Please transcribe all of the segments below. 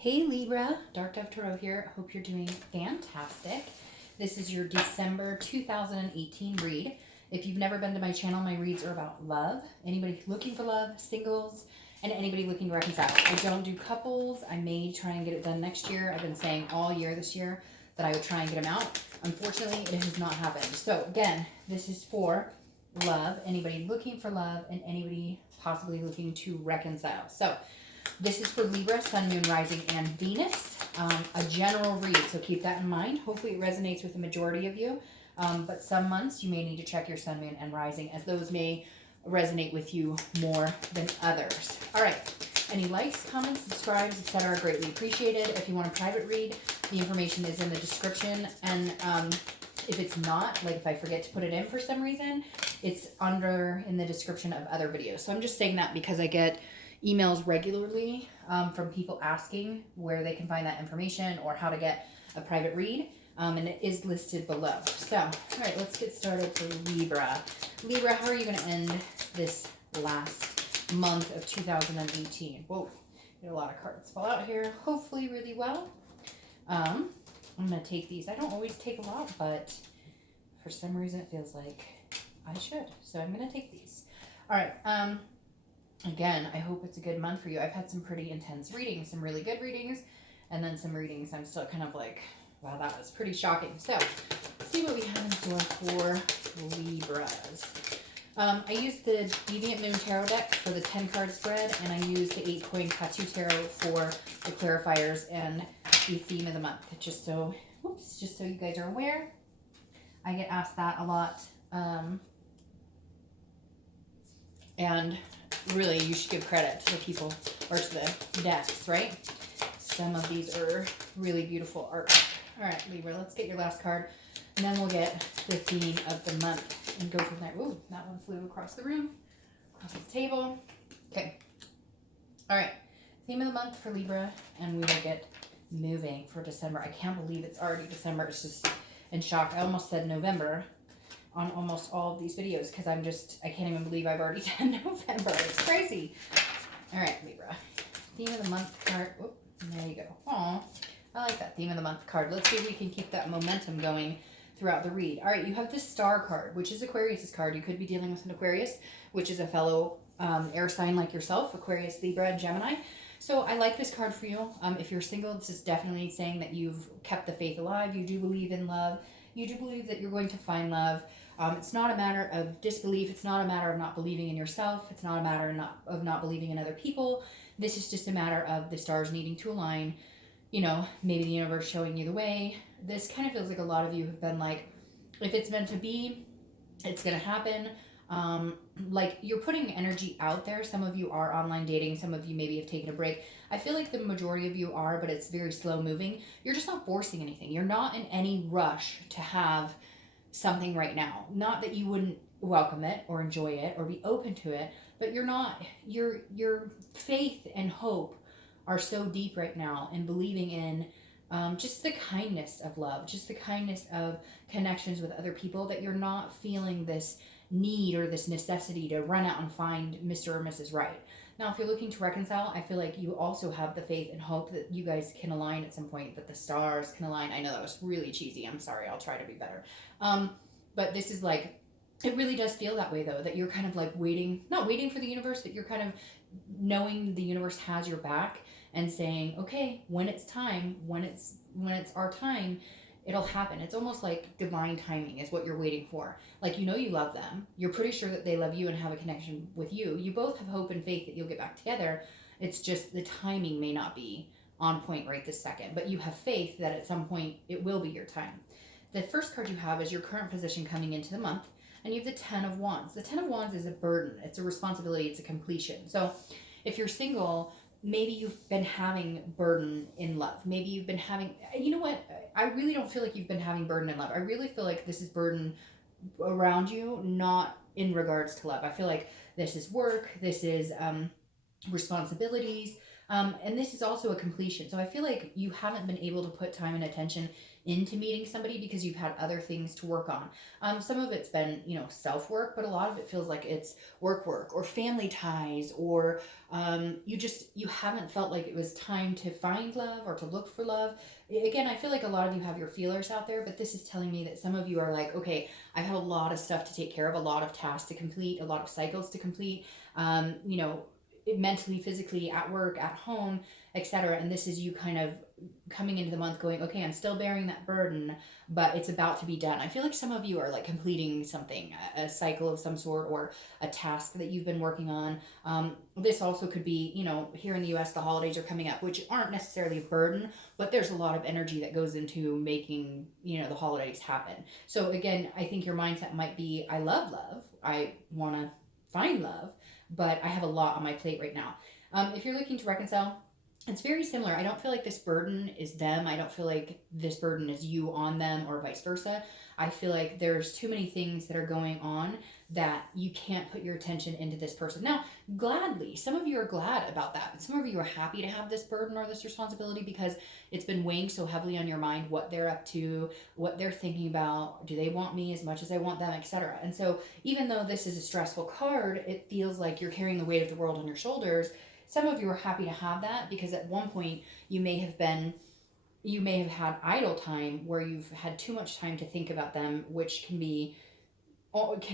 Hey Libra, Dark Dove Tarot here. Hope you're doing fantastic. This is your December 2018 read. If you've never been to my channel, my reads are about love. Anybody looking for love, singles, and anybody looking to reconcile. I don't do couples. I may try and get it done next year. I've been saying all year this year that I would try and get them out. Unfortunately, it has not happened. So again, this is for love, anybody looking for love, and anybody possibly looking to reconcile. So this is for Libra, Sun, Moon, Rising, and Venus. A general read, so keep that in mind. Hopefully it resonates with the majority of you. But some months you may need to check your Sun, Moon, and Rising, as those may resonate with you more than others. All right. Any likes, comments, subscribes, etc. are greatly appreciated. If you want a private read, the information is in the description. And if it's not, like if I forget to put it in for some reason, it's in the description of other videos. So I'm just saying that because I get emails regularly from people asking where they can find that information or how to get a private read, and it is listed below. So, all right, let's get started for Libra. Libra, how are you going to end this last month of 2018? Whoa, a lot of cards fall out here. Hopefully really well. I'm going to take these. I don't always take a lot, but for some reason it feels like I should. So I'm going to take these. All right. Again, I hope it's a good month for you. I've had some pretty intense readings, some really good readings, and then some readings I'm still kind of like, wow, that was pretty shocking. So, let's see what we have in store for Libras. I used the Deviant Moon Tarot deck for the 10-card spread, and I used the 8-coin Tattoo Tarot for the clarifiers and the theme of the month. Just so you guys are aware. I get asked that a lot. And really, you should give credit to the people, or to the decks, right? Some of these are really beautiful art. All right, Libra, let's get your last card, and then we'll get the theme of the month and go from there. Ooh, that one flew across the room, across the table. Okay. All right, theme of the month for Libra, and we will get moving for December. I can't believe it's already December. It's just in shock. I almost said November on almost all of these videos because I can't even believe I've already done November. It's crazy. All right, Libra. Theme of the month card. Oh, there you go. Aw, I like that theme of the month card. Let's see if we can keep that momentum going throughout the read. All right, you have the Star card, which is Aquarius's card. You could be dealing with an Aquarius, which is a fellow air sign like yourself, Aquarius, Libra, and Gemini. So I like this card for you. If you're single, this is definitely saying that you've kept the faith alive. You do believe in love. You do believe that you're going to find love. It's not a matter of disbelief. It's not a matter of not believing in yourself. It's not a matter of not believing in other people. This is just a matter of the stars needing to align. You know, maybe the universe showing you the way. This kind of feels like a lot of you have been like, if it's meant to be, it's going to happen. Like you're putting energy out there. Some of you are online dating. Some of you maybe have taken a break. I feel like the majority of you are, but it's very slow moving. You're just not forcing anything. You're not in any rush to have something right now. Not that you wouldn't welcome it or enjoy it or be open to it, but your faith and hope are so deep right now in believing in just the kindness of love, just the kindness of connections with other people, that you're not feeling this need or this necessity to run out and find Mr. or Mrs. Right. Now, if you're looking to reconcile, I feel like you also have the faith and hope that you guys can align at some point, that the stars can align. I know that was really cheesy. I'm sorry. I'll try to be better. But this is like, it really does feel that way, though, that you're kind of like waiting, not waiting for the universe, that you're kind of knowing the universe has your back and saying, okay, when it's time, when it's our time, it'll happen. It's almost like divine timing is what you're waiting for. Like, you know, you love them. You're pretty sure that they love you and have a connection with you. You both have hope and faith that you'll get back together. It's just the timing may not be on point right this second, but you have faith that at some point it will be your time. The first card you have is your current position coming into the month, and you have the 10 of Wands. The 10 of Wands is a burden. It's a responsibility. It's a completion. So if you're single, maybe you've been having burden in love. Maybe you've been having, you know what? I really don't feel like you've been having burden in love. I really feel like this is burden around you, not in regards to love. I feel like this is work. This is responsibilities. And this is also a completion. So I feel like you haven't been able to put time and attention into meeting somebody because you've had other things to work on. Some of it's been, self work, but a lot of it feels like it's work or family ties, or you haven't felt like it was time to find love or to look for love. Again, I feel like a lot of you have your feelers out there, but this is telling me that some of you are like, okay, I have a lot of stuff to take care of, a lot of tasks to complete, a lot of cycles to complete. Mentally, physically, at work, at home, etc. And this is you kind of coming into the month going, okay, I'm still bearing that burden, but it's about to be done. I feel like some of you are like completing something, a cycle of some sort, or a task that you've been working on. This also could be, here in the US, the holidays are coming up, which aren't necessarily a burden, but there's a lot of energy that goes into making, the holidays happen. So again, I think your mindset might be, I love love. I want to find love, but I have a lot on my plate right now. If you're looking to reconcile, it's very similar. I don't feel like this burden is them. I don't feel like this burden is you on them or vice versa. I feel like there's too many things that are going on that you can't put your attention into this person. Now, gladly, some of you are glad about that. And some of you are happy to have this burden or this responsibility because it's been weighing so heavily on your mind what they're up to, what they're thinking about, do they want me as much as I want them, etc. And so even though this is a stressful card, it feels like you're carrying the weight of the world on your shoulders. Some of you are happy to have that because at one point you may have had idle time where you've had too much time to think about them, which can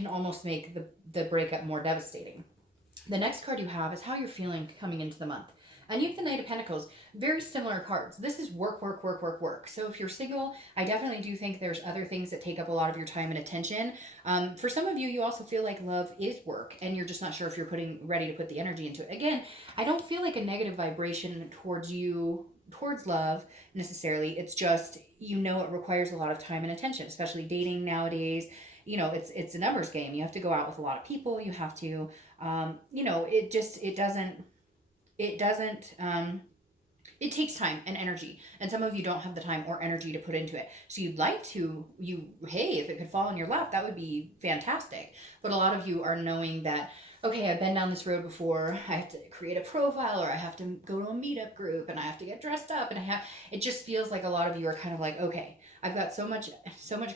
almost make the breakup more devastating. The next card you have is how you're feeling coming into the month. And you have the Knight of Pentacles. Very similar cards. This is work, work, work, work, work. So if you're single, I definitely do think there's other things that take up a lot of your time and attention. For some of you, you also feel like love is work, and you're just not sure if you're ready to put the energy into it. Again, I don't feel like a negative vibration towards love necessarily. It's just, it requires a lot of time and attention, especially dating nowadays. It's a numbers game. You have to go out with a lot of people. You have to, it doesn't it takes time and energy, and some of you don't have the time or energy to put into it. So you'd like to, hey, if it could fall in your lap, that would be fantastic. But a lot of you are knowing that, okay, I've been down this road before. I have to create a profile, or I have to go to a meetup group, and I have to get dressed up, and it just feels like a lot of you are kind of like, okay, I've got so much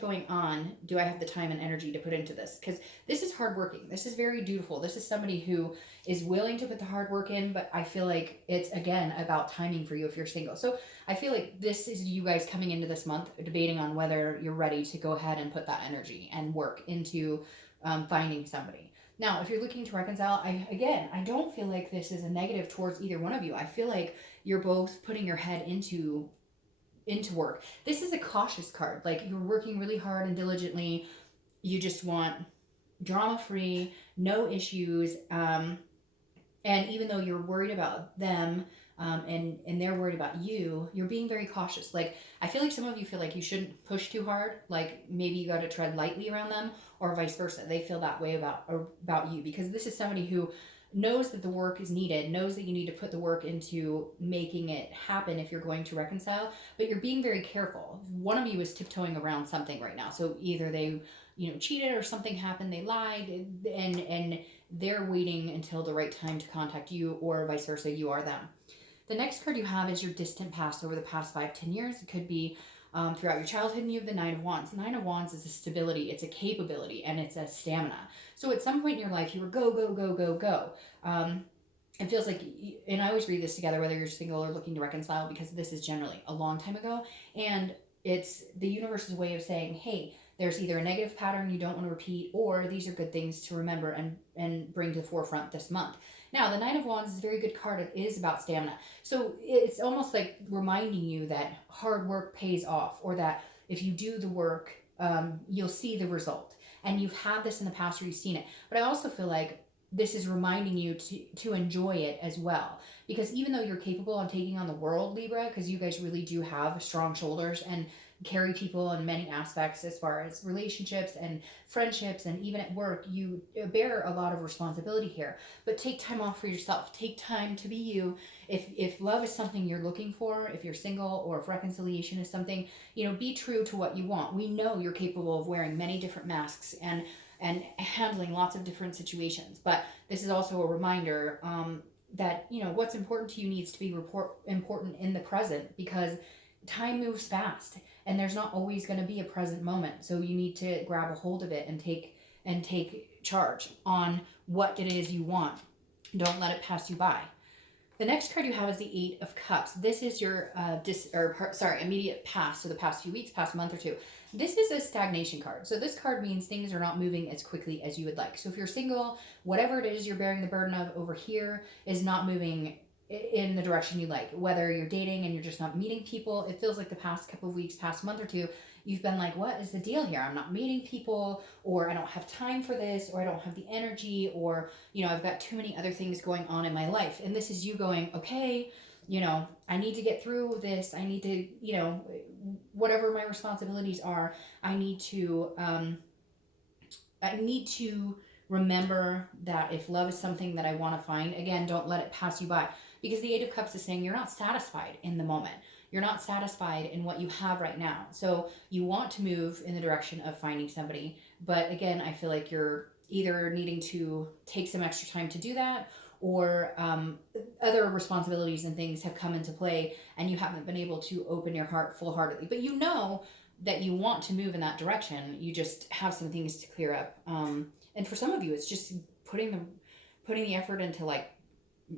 going on. Do I have the time and energy to put into this? Because this is hardworking. This is very dutiful. This is somebody who is willing to put the hard work in, but I feel like it's, again, about timing for you if you're single. So I feel like this is you guys coming into this month debating on whether you're ready to go ahead and put that energy and work into finding somebody. Now, if you're looking to reconcile, I don't feel like this is a negative towards either one of you. I feel like you're both putting your head into work. This is a cautious card. Like, you're working really hard and diligently. You just want drama-free, no issues. And even though you're worried about them, and they're worried about you, you're being very cautious. Like, I feel like some of you feel like you shouldn't push too hard. Like, maybe you got to tread lightly around them, or vice versa. They feel that way about you, because this is somebody who knows that the work is needed, knows that you need to put the work into making it happen if you're going to reconcile, but you're being very careful. One of you is tiptoeing around something right now. So either they, cheated, or something happened, they lied, and they're waiting until the right time to contact you, or vice versa, you are them. The next card you have is your distant past over the past 5-10 years. It could be throughout your childhood, and you have the Nine of Wands. The Nine of Wands is a stability, it's a capability, and it's a stamina. So at some point in your life, you were go, go, go, go, go. It feels like, and I always read this together, whether you're single or looking to reconcile, because this is generally a long time ago, and it's the universe's way of saying, hey, there's either a negative pattern you don't want to repeat, or these are good things to remember and bring to the forefront this month. Now, the Nine of Wands is a very good card. It is about stamina. So it's almost like reminding you that hard work pays off, or that if you do the work, you'll see the result. And you've had this in the past, or you've seen it. But I also feel like this is reminding you to enjoy it as well. Because even though you're capable of taking on the world, Libra, because you guys really do have strong shoulders and carry people in many aspects as far as relationships and friendships, and even at work, you bear a lot of responsibility here. But take time off for yourself. Take time to be you. If love is something you're looking for, if you're single, or if reconciliation is something, be true to what you want. We know you're capable of wearing many different masks and handling lots of different situations. But this is also a reminder, what's important to you needs to be important in the present, because time moves fast and there's not always going to be a present moment. So you need to grab a hold of it and take charge on what it is you want. Don't let it pass you by. The next card you have is the Eight of Cups. This is your immediate past, so the past few weeks, past month or two. This is a stagnation card. So this card means things are not moving as quickly as you would like. So if you're single, whatever it is you're bearing the burden of over here is not moving in the direction you like. Whether you're dating and you're just not meeting people, it feels like the past couple of weeks, past month or two, you've been like, what is the deal here? I'm not meeting people, or I don't have time for this, or I don't have the energy, or, I've got too many other things going on in my life. And this is you going, okay, I need to get through this. I need to, whatever my responsibilities are, I need to remember that if love is something that I want to find, again, don't let it pass you by. Because the Eight of Cups is saying you're not satisfied in the moment. You're not satisfied in what you have right now. So you want to move in the direction of finding somebody. But again, I feel like you're either needing to take some extra time to do that, or other responsibilities and things have come into play and you haven't been able to open your heart full-heartedly. But you know that you want to move in that direction. You just have some things to clear up. And for some of you, it's just putting the effort into like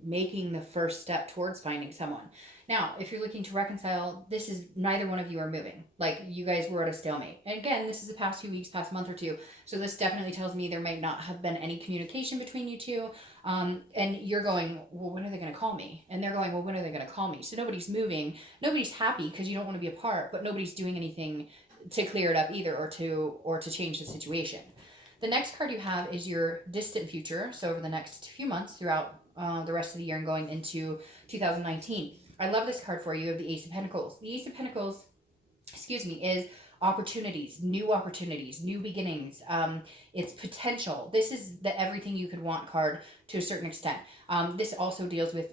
making the first step towards finding someone. Now, if you're looking to reconcile, this is neither one of you are moving. Like, you guys were at a stalemate. And again, this is the past few weeks, past month or two. So this definitely tells me there might not have been any communication between you two. And you're going, well, when are they going to call me? And they're going, well, when are they going to call me? So nobody's moving. Nobody's happy because you don't want to be apart, but nobody's doing anything to clear it up either, or to change the situation. The next card you have is your distant future. So over the next few months throughout the rest of the year and going into 2019. I love this card for you. You have the Ace of Pentacles. The Ace of Pentacles, is opportunities, new beginnings. It's potential. This is the everything you could want card to a certain extent. This also deals with,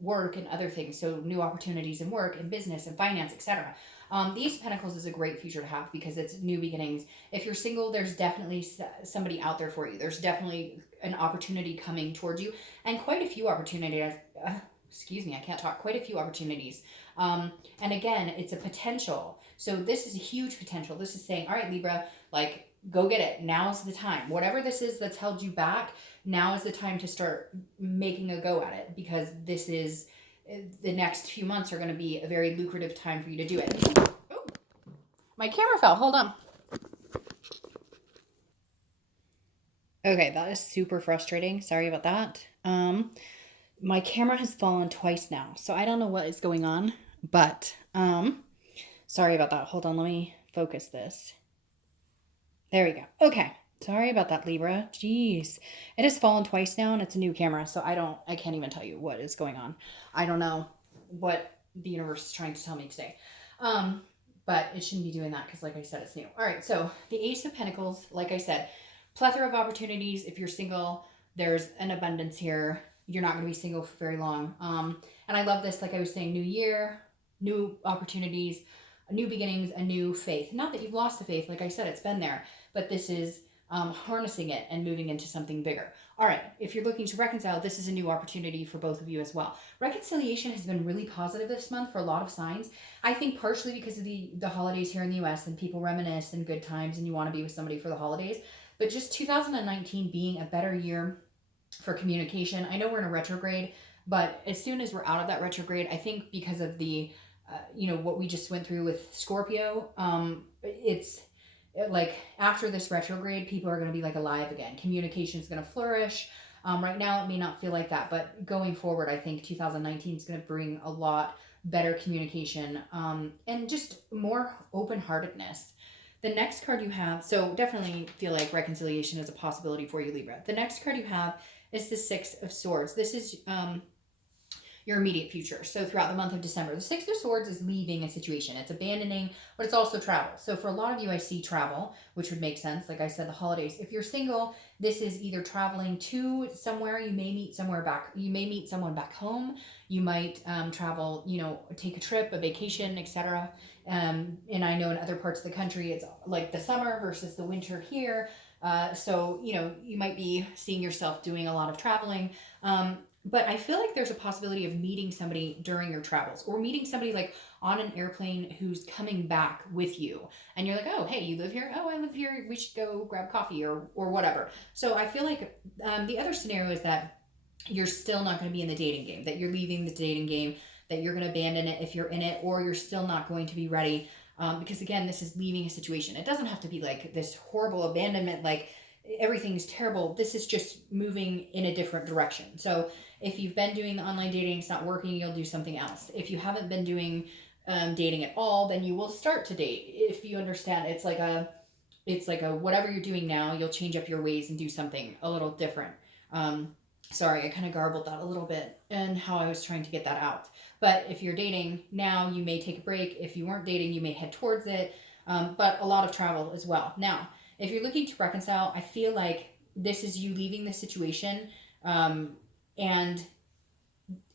work and other things. So new opportunities in work and business and finance, etc. The Ace of Pentacles is a great future to have because it's new beginnings. If you're single, there's definitely somebody out there for you. There's definitely an opportunity coming towards you, and quite a few opportunities. I can't talk. Quite a few opportunities. And again, it's a potential. So this is a huge potential. This is saying, all right, Libra, like, go get it. Now's the time. Whatever this is that's held you back, now is the time to start making a go at it, because this is, the next few months are going to be a very lucrative time for you to do it. Oh, my camera fell. Hold on. Okay, that is super frustrating. Sorry about that. My camera has fallen twice now, so I don't know what is going on, but sorry about that. Hold on, let me focus this. There we go. Okay. Sorry about that, Libra. Jeez. It has fallen twice now, and it's a new camera, so I can't even tell you what is going on. I don't know what the universe is trying to tell me today. But it shouldn't be doing that because, like I said, it's new. All right, so the Ace of Pentacles, like I said, plethora of opportunities. If you're single, there's an abundance here. You're not going to be single for very long. And I love this, like I was saying, new year, new opportunities, new beginnings, a new faith. Not that you've lost the faith, like I said, it's been there, but this is harnessing it and moving into something bigger. All right, if you're looking to reconcile, this is a new opportunity for both of you as well. Reconciliation has been really positive this month for a lot of signs. I think partially because of the holidays here in the US and people reminisce and good times and you want to be with somebody for the holidays. But just 2019 being a better year for communication. I know we're in a retrograde, but as soon as we're out of that retrograde, I think because of the, what we just went through with Scorpio, it's like after this retrograde, people are going to be like alive again. Communication is going to flourish. Right now, it may not feel like that, but going forward, I think 2019 is going to bring a lot better communication and just more open-heartedness. The next card you have, so definitely feel like reconciliation is a possibility for you, Libra. The next card you have is the Six of Swords. This is your immediate future. So throughout the month of December, the Six of Swords is leaving a situation. It's abandoning, but it's also travel. So for a lot of you, I see travel, which would make sense. Like I said, the holidays. If you're single, this is either traveling to somewhere. You may meet someone back home. You might travel, take a trip, a vacation, etc. And I know in other parts of the country, it's like the summer versus the winter here. So, you might be seeing yourself doing a lot of traveling. But I feel like there's a possibility of meeting somebody during your travels, or meeting somebody like on an airplane who's coming back with you. And you're like, oh, hey, you live here? Oh, I live here. We should go grab coffee or whatever. So I feel like the other scenario is that you're still not going to be in the dating game, that you're leaving the dating game, that you're going to abandon it if you're in it, or you're still not going to be ready. Because again, this is leaving a situation. It doesn't have to be like this horrible abandonment, like everything's terrible. This is just moving in a different direction. So if you've been doing the online dating, it's not working, you'll do something else. If you haven't been doing dating at all, then you will start to date. If you understand, it's like a whatever you're doing now, you'll change up your ways and do something a little different. Sorry, I kind of garbled that a little bit and how I was trying to get that out. But if you're dating now, you may take a break. If you weren't dating, you may head towards it. But a lot of travel as well. Now, if you're looking to reconcile, I feel like this is you leaving the situation, and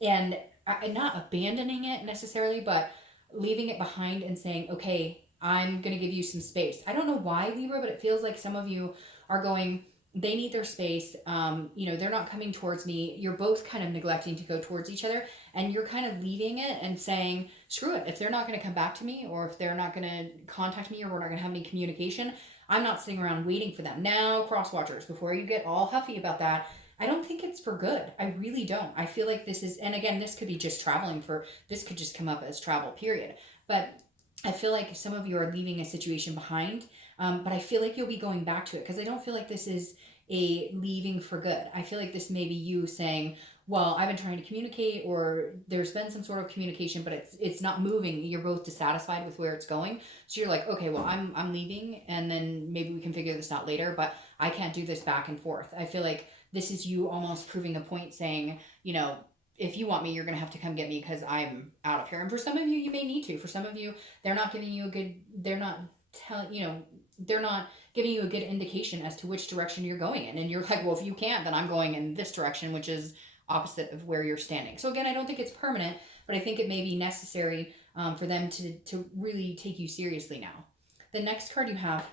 not abandoning it necessarily, but leaving it behind and saying, okay, I'm going to give you some space. I don't know why, Libra, but it feels like some of you are going, they need their space. They're not coming towards me. You're both kind of neglecting to go towards each other, and you're kind of leaving it and saying, screw it. If they're not going to come back to me, or if they're not going to contact me, or we're not going to have any communication, I'm not sitting around waiting for them. Now, cross watchers, before you get all huffy about that, I don't think it's for good. I really don't. I feel like this is, and again, this could be just traveling this could just come up as travel, period. But I feel like some of you are leaving a situation behind, but I feel like you'll be going back to it, because I don't feel like this is a leaving for good. I feel like this may be you saying, well, I've been trying to communicate, or there's been some sort of communication, but it's not moving. You're both dissatisfied with where it's going. So you're like, okay, well, I'm leaving, and then maybe we can figure this out later, but I can't do this back and forth. I feel like this is you almost proving a point, saying, if you want me, you're going to have to come get me, because I'm out of here. And for some of you, you may need to. For some of you, they're not giving you a good, they're not telling, they're not giving you a good indication as to which direction you're going in. And you're like, well, if you can't, then I'm going in this direction, which is opposite of where you're standing. So again, I don't think it's permanent, but I think it may be necessary for them to really take you seriously now. The next card you have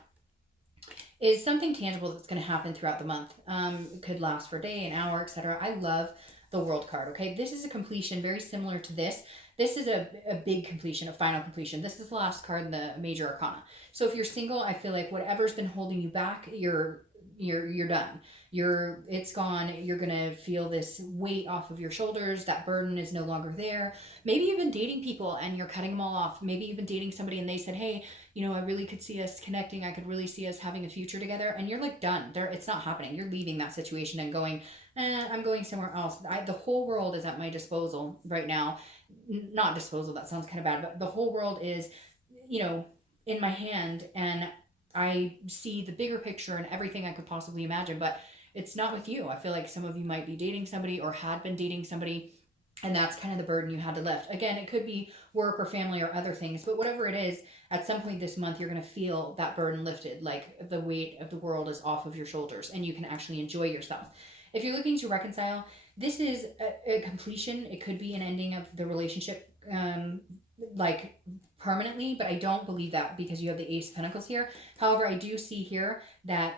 is something tangible that's going to happen throughout the month. It could last for a day, an hour, etc. I love the World card. Okay, this is a completion very similar to this. This is a big completion, a final completion. This is the last card in the major arcana. So if you're single, I feel like whatever's been holding you back, you're done. It's gone. You're gonna feel this weight off of your shoulders. That burden is no longer there. Maybe you've been dating people and you're cutting them all off. Maybe you've been dating somebody and they said, hey, I really could see us connecting. I could really see us having a future together. And you're like done. It's not happening. You're leaving that situation and going, I'm going somewhere else. The whole world is at my disposal right now. Not disposal, that sounds kind of bad, but the whole world is, in my hand, and I see the bigger picture and everything I could possibly imagine, but it's not with you. I feel like some of you might be dating somebody or had been dating somebody, and that's kind of the burden you had to lift. Again, it could be work or family or other things, but whatever it is, at some point this month, you're going to feel that burden lifted, like the weight of the world is off of your shoulders, and you can actually enjoy yourself. If you're looking to reconcile, this is a completion. It could be an ending of the relationship, like permanently, but I don't believe that, because you have the Ace of Pentacles here. However, I do see here that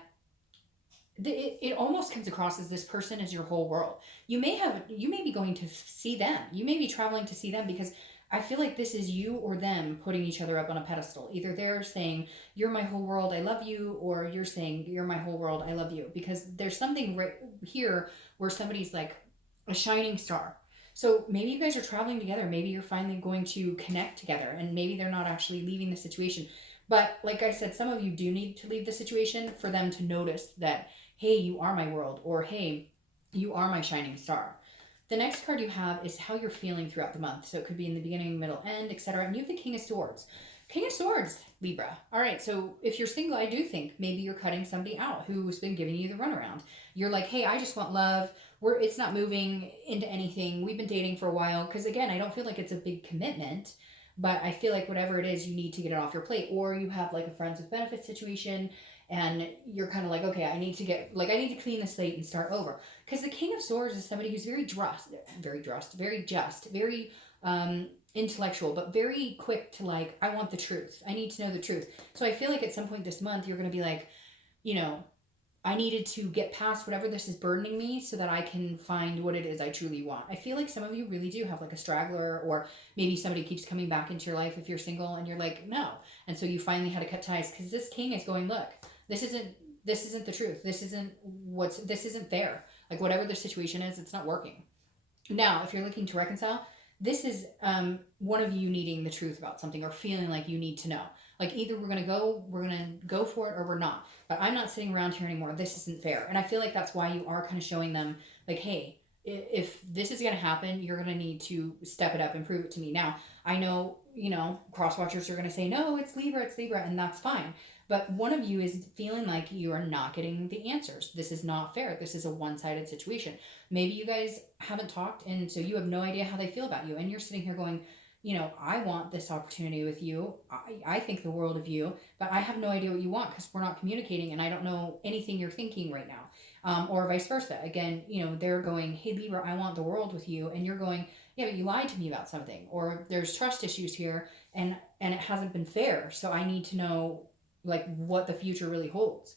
it almost comes across as this person is your whole world. You may be going to see them. You may be traveling to see them, because I feel like this is you or them putting each other up on a pedestal. Either they're saying, you're my whole world, I love you, or you're saying, you're my whole world, I love you. Because there's something right here where somebody's like a shining star. So maybe you guys are traveling together. Maybe you're finally going to connect together, and maybe they're not actually leaving the situation. But like I said, some of you do need to leave the situation for them to notice that, hey, you are my world, or hey, you are my shining star. The next card you have is how you're feeling throughout the month. So it could be in the beginning, middle, end, etc. And you have the King of Swords. King of Swords, Libra. All right, so if you're single, I do think maybe you're cutting somebody out who's been giving you the runaround. You're like, hey, I just want love. It's not moving into anything. We've been dating for a while. Because again, I don't feel like it's a big commitment, but I feel like whatever it is, you need to get it off your plate. Or you have like a friends with benefits situation, and you're kind of like, okay, I need to clean the slate and start over. Because the King of Swords is somebody who's very just, very intellectual, but very quick to like, I want the truth. I need to know the truth. So I feel like at some point this month, you're going to be like, I needed to get past whatever this is burdening me so that I can find what it is I truly want. I feel like some of you really do have like a straggler, or maybe somebody keeps coming back into your life if you're single and you're like, no. And so you finally had to cut ties because this king is going, look, this isn't the truth. This isn't fair. Like whatever the situation is, it's not working. Now, if you're looking to reconcile, this is one of you needing the truth about something or feeling like you need to know. Like either we're gonna go for it or we're not. But I'm not sitting around here anymore. This isn't fair. And I feel like that's why you are kind of showing them like, hey, if this is gonna happen, you're gonna need to step it up and prove it to me. Now, I know, cross watchers are gonna say, no, it's Libra, and that's fine. But one of you is feeling like you are not getting the answers. This is not fair. This is a one-sided situation. Maybe you guys haven't talked, and so you have no idea how they feel about you. And you're sitting here going, I want this opportunity with you. I think the world of you, but I have no idea what you want because we're not communicating, and I don't know anything you're thinking right now. Or vice versa. Again, they're going, hey, Libra, I want the world with you. And you're going, yeah, but you lied to me about something. Or there's trust issues here, and it hasn't been fair. So I need to know like what the future really holds,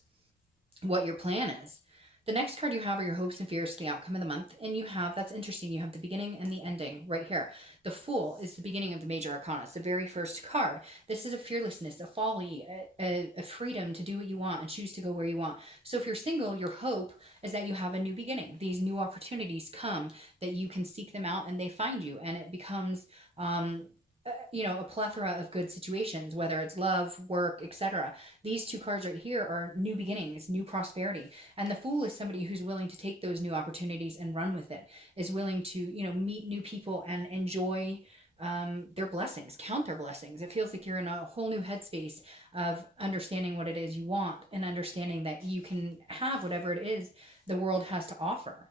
what your plan is. The next card you have are your hopes and fears to the outcome of the month. And that's interesting, you have the beginning and the ending right here. The Fool is the beginning of the major arcana. It's the very first card. This is a fearlessness, a folly, a freedom to do what you want and choose to go where you want. So if you're single, your hope is that you have a new beginning. These new opportunities come, that you can seek them out and they find you. And it becomes a plethora of good situations, whether it's love, work, etc. These two cards right here are new beginnings, new prosperity. And the Fool is somebody who's willing to take those new opportunities and run with it, is willing to, meet new people and enjoy their blessings, count their blessings. It feels like you're in a whole new headspace of understanding what it is you want and understanding that you can have whatever it is the world has to offer.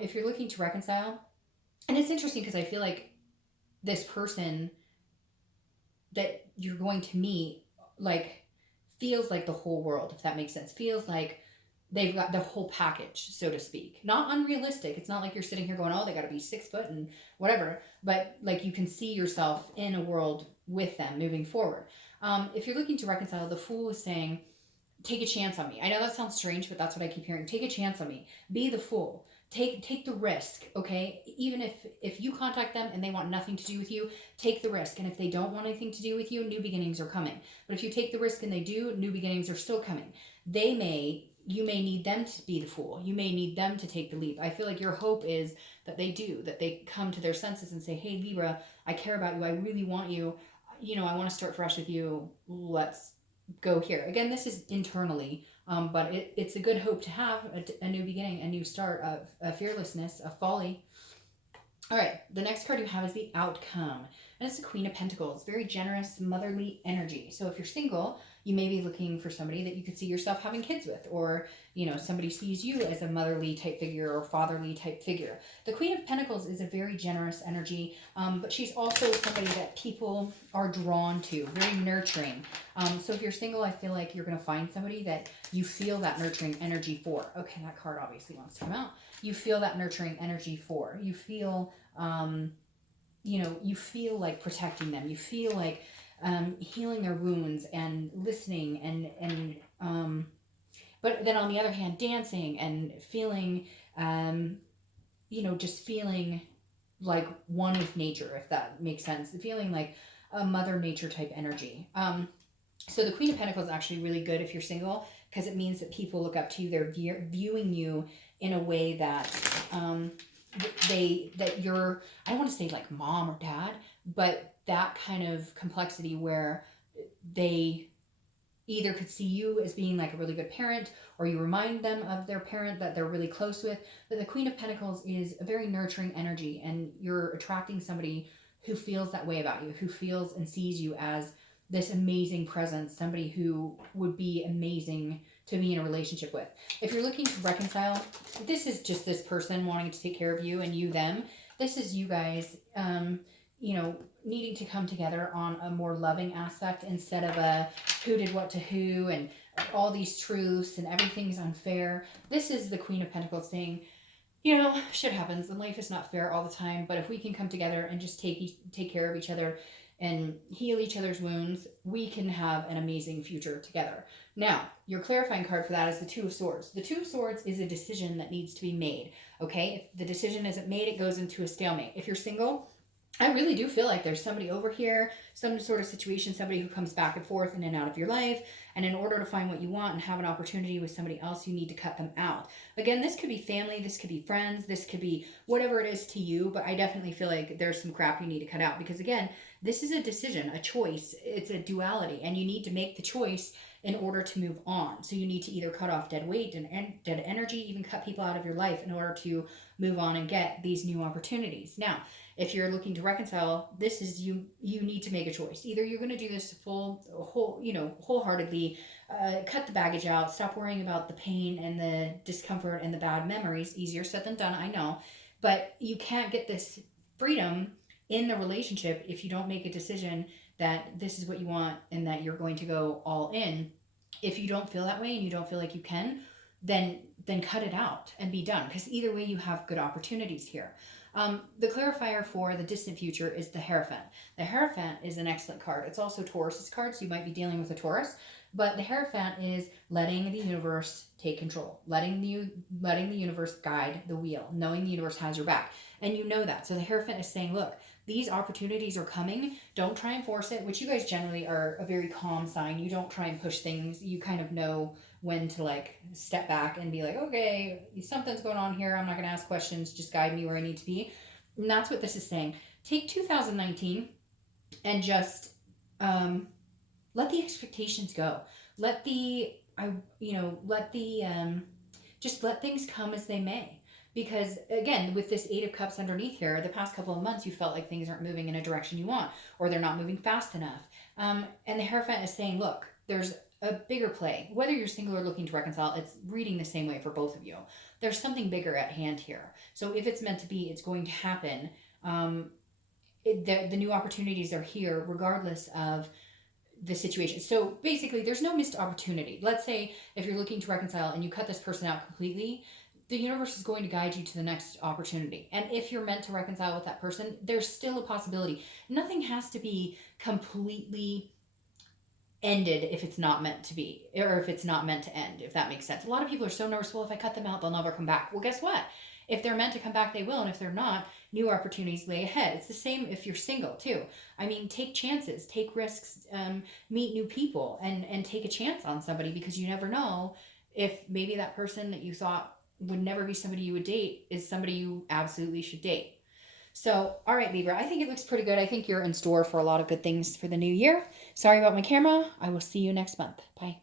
If you're looking to reconcile, and it's interesting because I feel like this person that you're going to meet like feels like the whole world, if that makes sense. Feels like they've got the whole package, so to speak. Not unrealistic. It's not like you're sitting here going, oh, they got to be 6 foot and whatever. But like you can see yourself in a world with them moving forward. If you're looking to reconcile, the Fool is saying, take a chance on me. I know that sounds strange, but that's what I keep hearing. Take a chance on me. Be the Fool. Take the risk, okay? Even if you contact them and they want nothing to do with you, take the risk. And if they don't want anything to do with you, new beginnings are coming. But if you take the risk and they do, new beginnings are still coming. You may need them to be the Fool. You may need them to take the leap. I feel like your hope is that they do, that they come to their senses and say, hey, Libra, I care about you. I really want you. I want to start fresh with you. Let's go here. Again, this is internally, but it's a good hope to have a new beginning, a new start of a fearlessness, a folly. All right, the next card you have is the Outcome, and it's the Queen of Pentacles. Very generous, motherly energy. So if you're single, you may be looking for somebody that you could see yourself having kids with, or somebody sees you as a motherly type figure or fatherly type figure. The Queen of Pentacles is a very generous energy, but she's also somebody that people are drawn to, very nurturing. So if you're single, I feel like you're going to find somebody that you feel that nurturing energy for. Okay, that card obviously wants to come out. You feel that nurturing energy for. You feel, you feel like protecting them. You feel like healing their wounds and listening and but then on the other hand, dancing and feeling, just feeling like one with nature, if that makes sense. Feeling like a mother nature type energy. So the Queen of Pentacles is actually really good if you're single, because it means that people look up to you. They're viewing you in a way that that you're, I don't want to say like mom or dad, but that kind of complexity where they either could see you as being like a really good parent, or you remind them of their parent that they're really close with. But the Queen of Pentacles is a very nurturing energy, and you're attracting somebody who feels that way about you, who feels and sees you as this amazing presence, somebody who would be amazing to be in a relationship with. If you're looking to reconcile, this is just this person wanting to take care of you and you them. This is you guys, needing to come together on a more loving aspect instead of a who did what to who and all these truths and everything's unfair. This is the Queen of Pentacles saying, shit happens and life is not fair all the time. But if we can come together and just take care of each other and heal each other's wounds, we can have an amazing future together. Now, your clarifying card for that is the Two of Swords. The Two of Swords is a decision that needs to be made. Okay, if the decision isn't made, it goes into a stalemate. If you're single, I really do feel like there's somebody over here, some sort of situation, somebody who comes back and forth in and out of your life. And in order to find what you want and have an opportunity with somebody else, you need to cut them out. Again, this could be family, this could be friends, this could be whatever it is to you. But I definitely feel like there's some crap you need to cut out. Because again, this is a decision, a choice. It's a duality. And you need to make the choice in order to move on. So you need to either cut off dead weight and dead energy, even cut people out of your life in order to move on and get these new opportunities. Now, if you're looking to reconcile, this is you need to make a choice. Either you're going to do this wholeheartedly, cut the baggage out, stop worrying about the pain and the discomfort and the bad memories. Easier said than done, I know. But you can't get this freedom in the relationship if you don't make a decision that this is what you want and that you're going to go all in. If you don't feel that way and you don't feel like you can, then cut it out and be done. Because either way, you have good opportunities here. The clarifier for the distant future is the Hierophant. The Hierophant is an excellent card. It's also Taurus's card, so you might be dealing with a Taurus. But the Hierophant is letting the universe take control, letting the universe guide the wheel, knowing the universe has your back. And you know that. So the Hierophant is saying, look, these opportunities are coming. Don't try and force it, which you guys generally are a very calm sign. You don't try and push things. You kind of know when to step back and be like, okay, something's going on here. I'm not going to ask questions. Just guide me where I need to be. And that's what this is saying. Take 2019 and just let the expectations go. Just let things come as they may. Because again, with this Eight of Cups underneath here, the past couple of months, you felt like things aren't moving in a direction you want, or they're not moving fast enough. And the Hierophant is saying, look, there's a bigger play. Whether you're single or looking to reconcile, it's reading the same way for both of you. There's something bigger at hand here. So if it's meant to be, it's going to happen. The new opportunities are here regardless of the situation. So basically, there's no missed opportunity. Let's say if you're looking to reconcile and you cut this person out completely, the universe is going to guide you to the next opportunity. And if you're meant to reconcile with that person, there's still a possibility. Nothing has to be completely ended if it's not meant to be, or if it's not meant to end, if that makes sense. A lot of people are so nervous, well, if I cut them out, they'll never come back. Well, guess what? If they're meant to come back, they will. And if they're not, new opportunities lay ahead. It's the same if you're single too. I mean, take chances, take risks, meet new people, and take a chance on somebody, because you never know if maybe that person that you thought would never be somebody you would date is somebody you absolutely should date. So, all right, Libra, I think it looks pretty good. I think you're in store for a lot of good things for the new year. Sorry about my camera. I will see you next month. Bye.